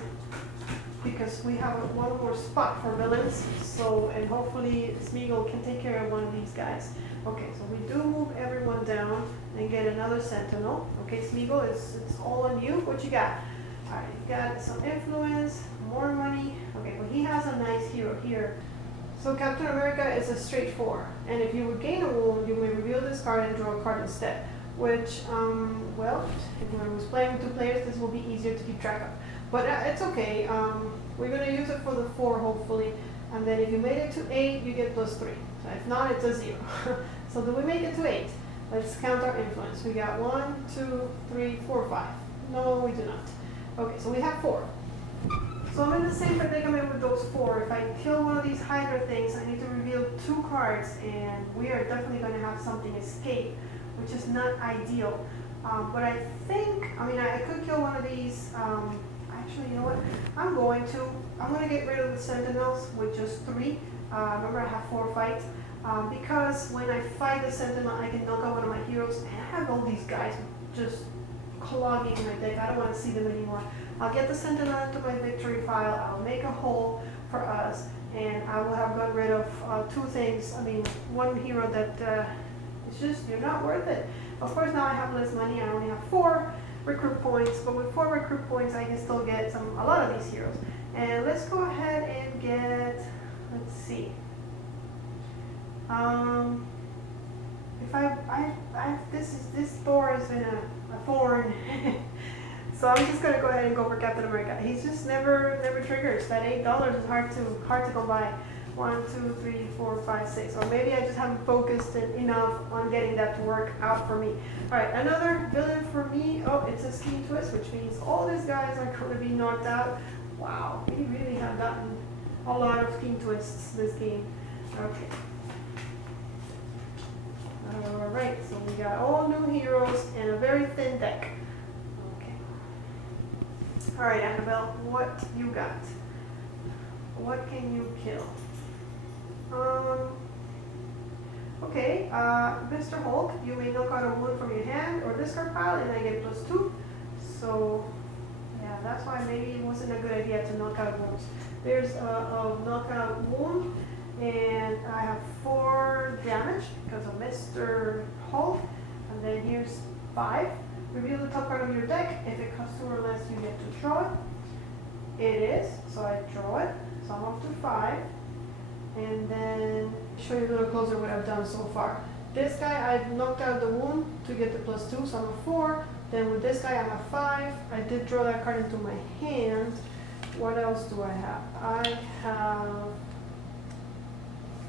because we have one more spot for villains, so, and hopefully Smeagol can take care of one of these guys. Okay, so we do move everyone down and get another sentinel. Okay, Smeagol, it's all on you. What you got? Alright, you got some influence, more money. Okay, well he has a nice hero here. So Captain America is a straight 4, and if you would gain a wound, you may reveal this card and draw a card instead. Which, well, if I was playing with 2 players, this will be easier to keep track of. But it's okay. We're going to use it for the 4, hopefully. And then if you made it to 8, you get +3. So if not, it's a 0. So do we make it to 8? Let's count our influence. We got 1, 2, 3, 4, 5. No, we do not. Okay, so we have 4. So I'm in the same predicament with those 4. If I kill one of these Hydra things, I need to reveal 2 cards, and we are definitely going to have something escape, which is not ideal. But I think, I could kill one of these. Actually, you know what? I'm going to get rid of the Sentinels with just 3. Remember, I have 4 fights. Because when I fight the Sentinel, I can knock out one of my heroes, and I have all these guys just clogging my deck. I don't want to see them anymore. I'll get the Sentinel into my victory file. I'll make a hole for us, and I will have gotten rid of 2 things. One hero that it's just, you're not worth it. Of course, now I have less money. I only have 4 recruit points, but with 4 recruit points, I can still get a lot of these heroes. And let's go ahead and get, let's see. If this Thor has been a thorn. So I'm just gonna go ahead and go for Captain America. He's just never triggers. That $8 is hard to come by. 1, 2, 3, 4, 5, 6. Or maybe I just haven't focused enough on getting that to work out for me. All right, another villain for me. Oh, it's a scheme twist, which means all these guys are going to be knocked out. Wow, we really have gotten a lot of scheme twists this game. Okay. All right, so we got all new heroes and a very thin deck. Okay. All right, Annabelle, what you got? What can you kill? Okay, Mr. Hulk, you may knock out a wound from your hand or discard pile, and I get +2. So, yeah, that's why maybe it wasn't a good idea to knock out wounds. There's a knockout wound, and I have 4 damage because of Mr. Hulk. And then here's 5. Reveal the top card of your deck. If it costs 2 or less, you get to draw it. It is, so I draw it. So I'm up to 5. And then show you a little closer what I've done so far. This guy, I've knocked out the wound to get the +2, so I'm a 4. Then with this guy, I'm a 5. I did draw that card into my hand. What else do I have? I have,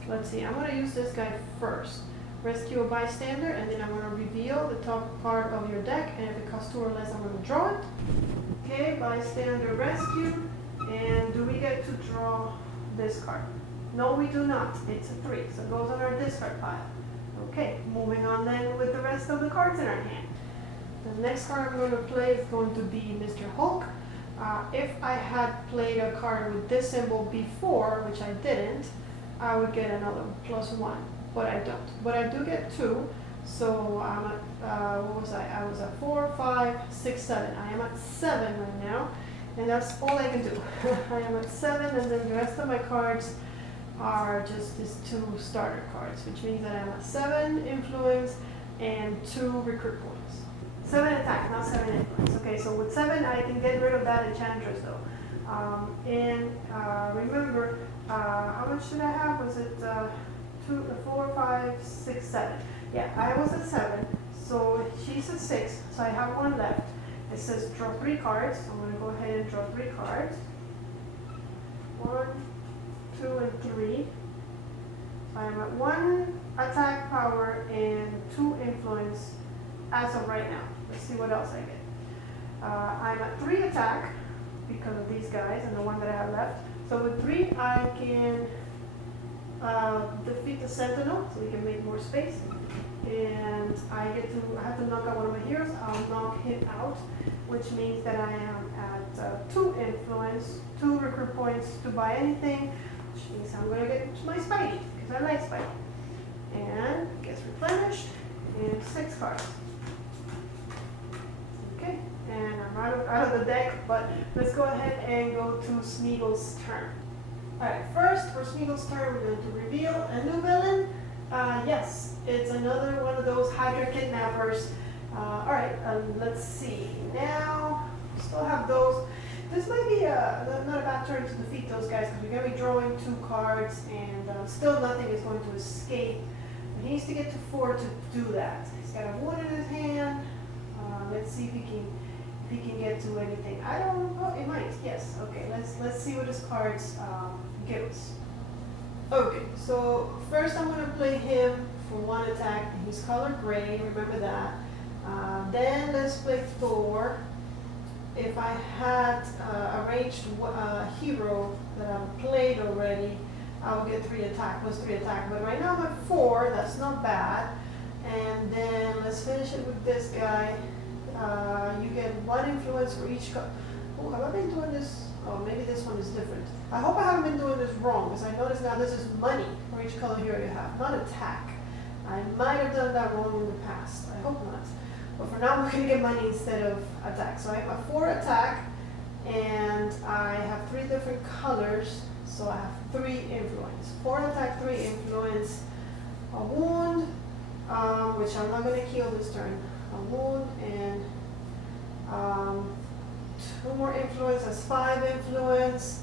let's see, I'm going to use this guy first. Rescue a bystander, and then I'm going to reveal the top card of your deck, and if it costs 2 or less, I'm going to draw it. Okay, bystander rescue. And do we get to draw this card? No, we do not. It's a 3, so it goes on our discard pile. Okay, moving on then with the rest of the cards in our hand. The next card I'm going to play is going to be Mr. Hulk. If I had played a card with this symbol before, which I didn't, I would get another +1, but I don't. But I do get 2, so I'm at, what was I? I was at 4, 5, 6, 7. I am at 7 right now, and that's all I can do. I am at 7, and then the rest of my cards are just these 2 starter cards, which means that I'm at 7 influence and 2 recruit points. 7 attack, not 7 influence. Okay, so with 7 I can get rid of that enchantress though. Remember, how much did I have? Was it 2, 4, 5, 6, 7? Yeah, I was at 7. So So she's a 6, so I have one left. It says draw 3 cards. So I'm going to go ahead and draw 3 cards. 1, 2, and 3. So I'm at 1 attack power and 2 influence as of right now. Let's see what else I get. I'm at 3 attack because of these guys and the one that I have left. So with 3 I can defeat the sentinel, so we can make more space. And I have to knock out one of my heroes. I'll knock him out, which means that I am at 2 influence, 2 recruit points to buy anything, which means I'm going to get my Spidey, because I like Spidey. And it gets replenished in 6 cards. Okay, and I'm out of the deck, but let's go ahead and go to Smeagol's turn. Alright, first for Smeagol's turn, we're going to reveal a new villain. Yes, it's another one of those Hydra kidnappers. Alright, let's see. Now, we still have those. This might be not a bad turn to defeat those guys because we're going to be drawing 2 cards and still nothing is going to escape. But he needs to get to 4 to do that. He's got a wood in his hand. Let's see if he can get to anything. I don't know. It might. Yes. Okay. Let's see what his cards give us. Okay. So first, I'm going to play him for 1 attack. He's color gray. Remember that. Then let's play Thor. If I had a ranged hero that I've played already, I will get 3 attack plus 3 attack. But right now I'm at 4. That's not bad. And then let's finish it with this guy. You get 1 influence for each card. Oh, have I been doing this? Oh, maybe this one is different. I hope I haven't been doing this wrong, because I notice now this is money for each color hero you have, not attack. I might have done that wrong in the past. I hope not. But for now, we're going to get money instead of attack. So I have a 4 attack, and I have 3 different colors, so I have 3 influence. 4 attack, 3 influence, a wound, which I'm not going to kill this turn. A wound and 2 more influence, that's 5 influence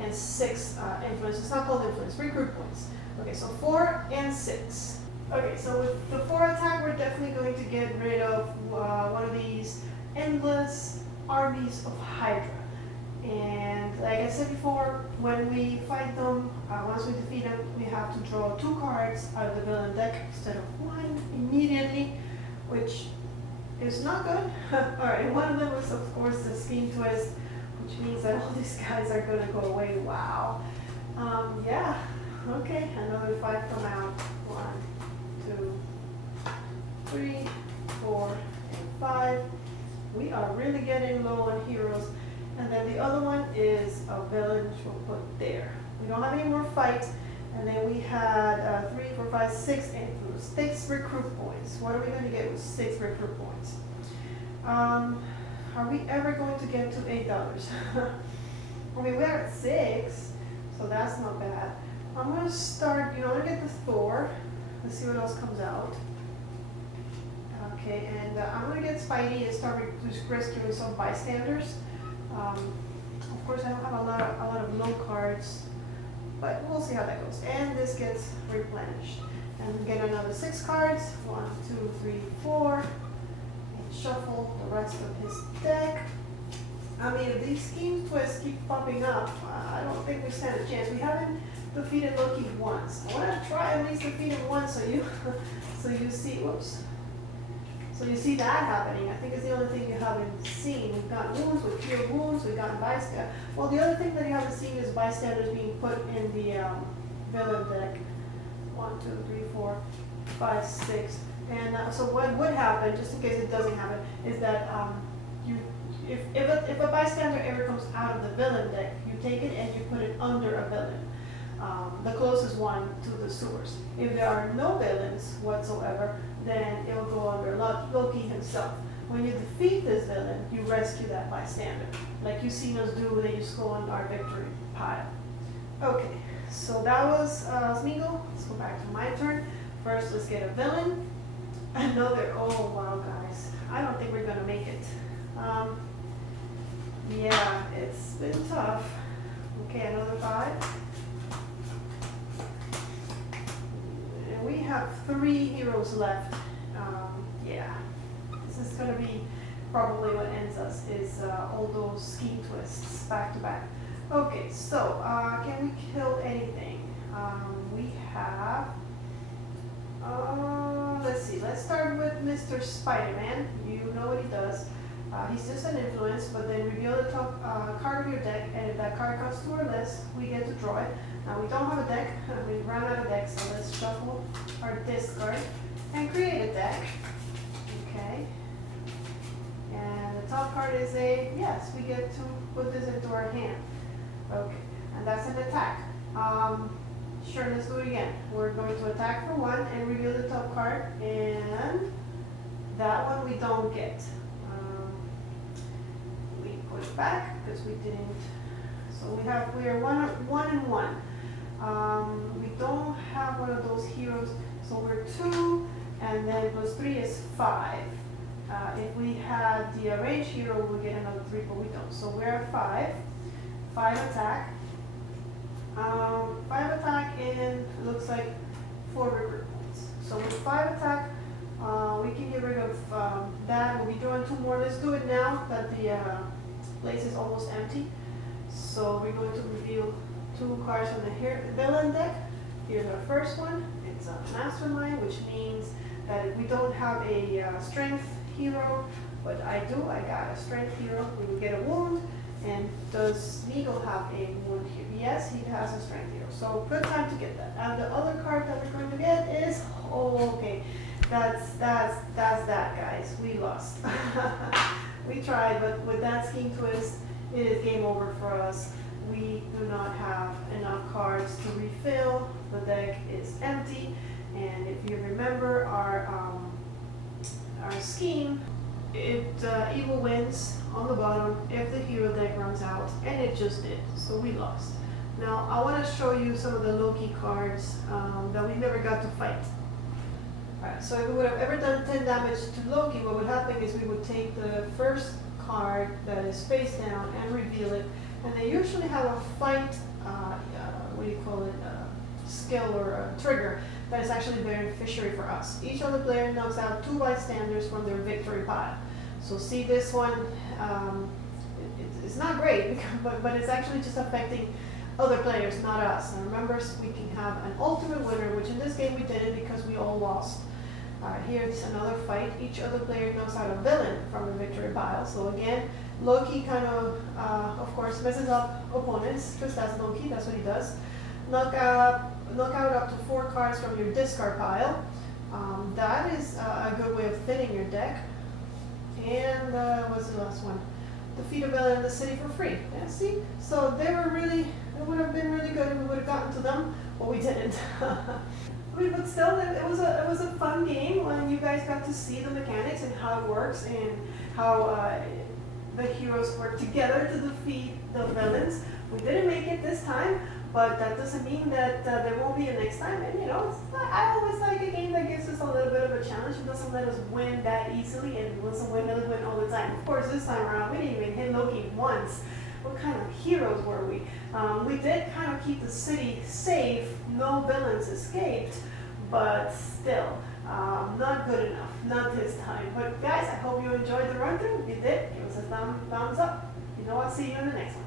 and 6 influence. It's not called influence, recruit points. Okay, so 4 and 6. Okay, so with the 4 attack, we're definitely going to get rid of one of these endless armies of Hydra. And like I said before, when we fight them, once we defeat them, we have to draw 2 cards out of the villain deck instead of 1 immediately, which is not good. Alright, one of them was of course the scheme twist, which means that all these guys are going to go away. Wow. Yeah, okay, another 5 come out. 1, 2, 3, 4, and 5. We are really getting low on heroes. And then the other one is a villain, which we'll put there. We don't have any more fight. And then we had 3, 4, 5, 6 influence, 6 recruit points. What are we going to get with 6 recruit points? Are we ever going to get to $8? I mean, we're at 6, so that's not bad. I'm going to start, I'm going to get the Thor. Let's see what else comes out. Okay, and I'm going to get Spidey and start rescuing some bystanders. Of course, I don't have a lot of low cards, but we'll see how that goes. And this gets replenished. And get another 6 cards. 1, 2, 3, 4. And shuffle the rest of his deck. I mean, if these scheme twists keep popping up, I don't think we stand a chance. We haven't defeated Loki once. I want to try at least defeat him once, so you see. Whoops. So you see that happening. I think it's the only thing you haven't seen. We've got wounds, we've cured wounds, we've gotten bystanders. Well, the other thing that you haven't seen is bystanders being put in the villain deck. 1, 2, 3, 4, 5, 6. And so what would happen, just in case it doesn't happen, is that if a bystander ever comes out of the villain deck, you take it and you put it under a villain. The closest one to the sewers. If there are no villains whatsoever, then it will go under Loki himself. When you defeat this villain, you rescue that bystander. Like you've seen us do, they just go on our victory pile. Okay, so that was Smeagol. Let's go back to my turn. First, let's get a villain. Another, oh wow guys, I don't think we're gonna make it. Yeah, it's been tough. Okay, another 5. We have 3 heroes left. yeah, this is gonna be probably what ends us is all those scheme twists back to back. Okay, so can we kill anything? We have, let's see, let's start with Mr. Spider-Man. You know what he does. He's just an influence, but then reveal the top card of your deck, and if that card comes to our list, we get to draw it. Now we don't have a deck, we ran out of decks, so let's shuffle our discard and create a deck. Okay. And the top card is a, yes, we get to put this into our hand. Okay, and that's an attack. Sure, let's do it again. We're going to attack for 1 and reveal the top card, and that one we don't get. We put it back because we didn't. So we are one and one. We don't have one of those heroes, so we're 2, and then plus 3 is 5. If we had the arranged hero, we'll get another 3, but we don't. So we're at 5. 5 attack. 5 attack and looks like 4 recruit points. So with 5 attack, we can get rid of that. We'll be drawing 2 more. Let's do it now that the place is almost empty. So we're going to reveal 2 cards from the villain deck. Here's our first one. It's a mastermind, which means that if we don't have a strength hero, but I do, I got a strength hero, we will get a wound. And does Meeple have a wound here? Yes, he has a strength hero. So good time to get that. And the other card that we're going to get is, oh, okay, that's that, guys. We lost. We tried, but with that scheme twist, it is game over for us. We do not have enough cards to refill. The deck is empty, and if you remember our scheme, evil wins on the bottom if the hero deck runs out, and it just did, so we lost. Now I want to show you some of the Loki cards that we never got to fight. Alright, so if we would have ever done 10 damage to Loki, what would happen is we would take the first card that is face down and reveal it, and they usually have a fight, what do you call it, skill or a trigger that is actually beneficiary for us. Each other player knocks out 2 bystanders from their victory pile. So see this one, it's not great, but it's actually just affecting other players, not us. And remember, we can have an ultimate winner, which in this game we didn't because we all lost. Here's another fight. Each other player knocks out a villain from the victory pile. So again, Loki kind of course, messes up opponents, because that's Loki, that's what he does. Knock out up to 4 cards from your discard pile. That is a good way of thinning your deck. And what's the last one? Defeat a villain in the city for free. Yeah, see? So they were really, it would have been really good if we would have gotten to them, but we didn't. I mean, but still, it was a fun game when you guys got to see the mechanics and how it works and how the heroes work together to defeat the villains. We didn't make it this time, but that doesn't mean that there won't be a next time. And you know, I always like a game that gives us a little bit of a challenge. It doesn't let us win that easily, and doesn't let us win all the time. Of course, this time around, we didn't even hit Loki once. What kind of heroes were we? We did kind of keep the city safe. No villains escaped, but still, not good enough. Not this time. But guys, I hope you enjoyed the run through. If you did, give us a thumbs up. You know, I'll see you in the next one.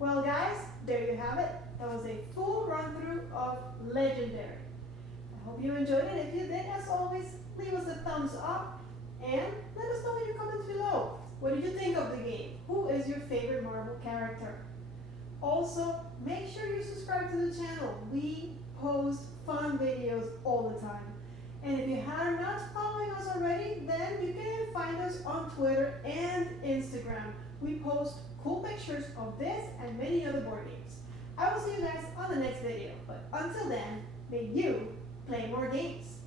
Well, guys, there you have it. That was a full run through of Legendary. I hope you enjoyed it. If you did, as always, leave us a thumbs up and let us know in your comments below. What did you think of the game? Who is your favorite Marvel character? Also, make sure you subscribe to the channel. We post fun videos all the time. And if you are not following us already, then you can find us on Twitter and Instagram. We post cool pictures of this and many other board games. I will see you guys on the next video, but until then, may you play more games.